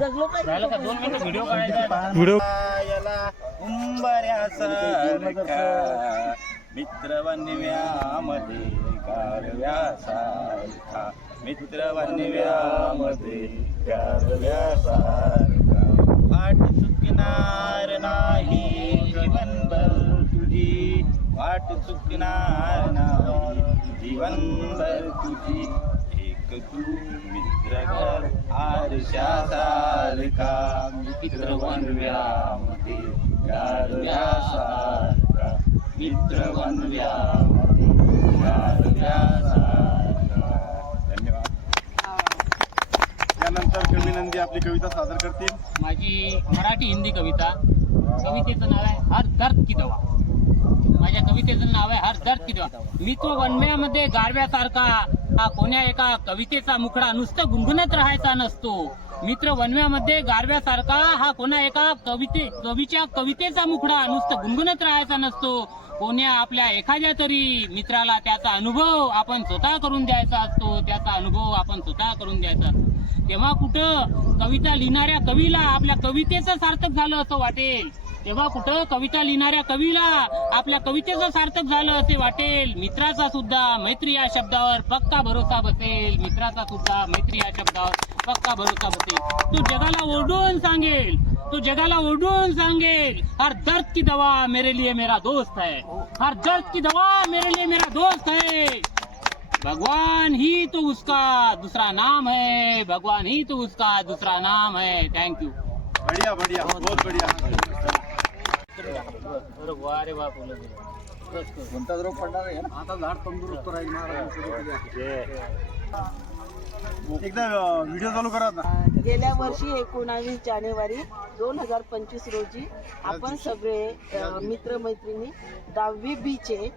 जगलो पाहिजे. 2 मिनिटं व्हिडिओ काढायचा. व्हिडिओ याला उंबऱ्यासारखा मित्र वनव्यामध्ये गारव्यासारखा मित्र वनव्यामध्ये गारव्यासारखा वाट चुकणार नाही जीवनभर तुझी वाट चुकणार नाही जीवनभर तुझी एक तू मित्र घर आरशासारखा मित्र वनव्यामध्ये गारव्यासारखा मित्र वनव्यामध्ये गारव्यासारखा. धन्यवाद. त्यानंतर कवी नंदी आपली कविता सादर करतील. माझी मराठी हिंदी कविता. कवितेचं नाव आहे हर दर्द की दवा. माझ्या कवितेचं नाव आहे हर दर्द की दवा. मित्र वनव्यामध्ये गारव्यासारखा हा कोण्या एका कवितेचा मुखडा नुसतं गुणगुणत राहायचा नसतो. मित्र वनव्यामध्ये गारव्यासारखा हा कोणा एका कवीच्या कवितेचा मुखडा नुसतं गुणगुणत राहायचा नसतो. कोण्या आपल्या एखाद्या तरी मित्राला त्याचा अनुभव आपण स्वतः करून द्यायचा असतो. त्याचा अनुभव आपण स्वतः करून द्यायचा असतो. तेव्हा कुठं कविता लिहिणाऱ्या कवीला आपल्या कवितेचं सार्थक झालं असं वाटेल. तेव्हा कुठं कविता लिहिणाऱ्या कवीला आपल्या कवितेचं सार्थक झालं असे वाटेल. मित्राचा सुद्धा मैत्री या शब्दावर पक्का भरोसा बसेल. मित्राचा सुद्धा मैत्री या शब्दावर पक्का भरोसा बसेल. तो जगाला ओरडून सांगेल. तो जगाला ओरडून सांगेल हर दर्द की दवा मेरे लिए मेरा दोस्त है. हर दर्द की दवा मेरे लिए मेरा दोस्त है. भगवान ही तो उसका दूसरा नाम है. भगवान ही तो उसका दूसरा नाम है. थँक्यू. बढिया बढिया, बहुत बढिया. अरे वा कोणता रोग पडणार आहे आता झाड तंदुरुस्त राहील महाराज. एकदा व्हिडिओ चालू करा ना. गेल्या वर्षी 19 जानेवारी 2025 रोजी आपण सगळे मित्रमैत्रिणी 10वी बी चे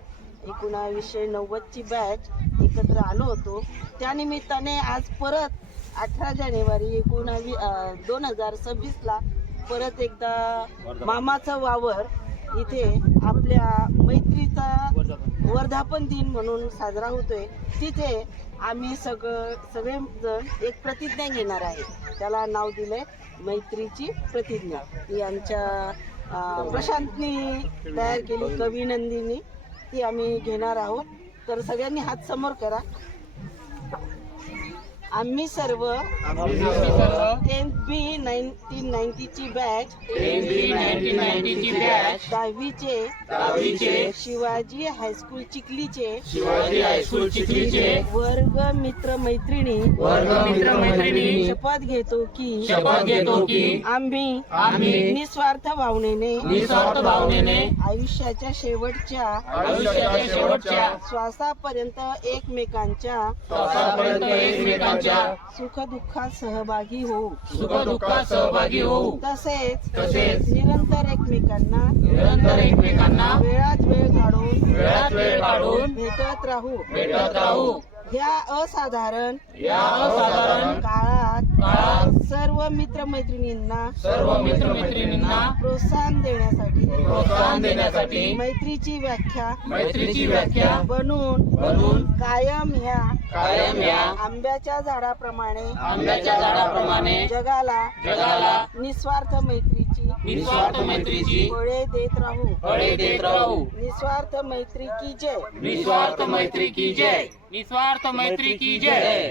1990 ची बॅच एकत्र आलो होतो. त्यानिमित्ताने आज परत 18 जानेवारी 2026 ला परत एकदा मामाचं वावर इथे आपल्या मैत्रीचा वर्धापन दिन म्हणून साजरा होतोय. तिथे आम्ही सगळे जण एक प्रतिज्ञा घेणार आहे. त्याला नाव दिलंय मैत्रीची प्रतिज्ञा. ती आमच्या प्रशांतनी तयार केली, कवी नंदिनी. ती आम्ही घेणार आहोत. तर सगळ्यांनी हात समोर करा. आम्ही सर्व 10th बी 1990 ची बॅच 10वीचे शिवाजी हायस्कूल चिखलीचे वर्ग मित्र मैत्रिणी शपथ घेतो की आम्ही निस्वार्थ भावनेने आयुष्याच्या शेवटच्या श्वासापर्यंत एकमेकांच्या सुख दुःखात सहभागी होऊ. तसेच निरंतर एकमेकांना वेळात वेळ काढून भेटत राहू. ह्या असाधारण काळात सर्व मित्रमैत्रिणींना प्रोत्साहन देण्यासाठी मैत्रीची व्याख्या बनून कायम ह्या आंब्याच्या झाडाप्रमाणे जगाला निस्वार्थ मैत्रीची फळे देत राहू. निस्वार्थ मैत्री की जय. निस्वार्थ मैत्री की जय.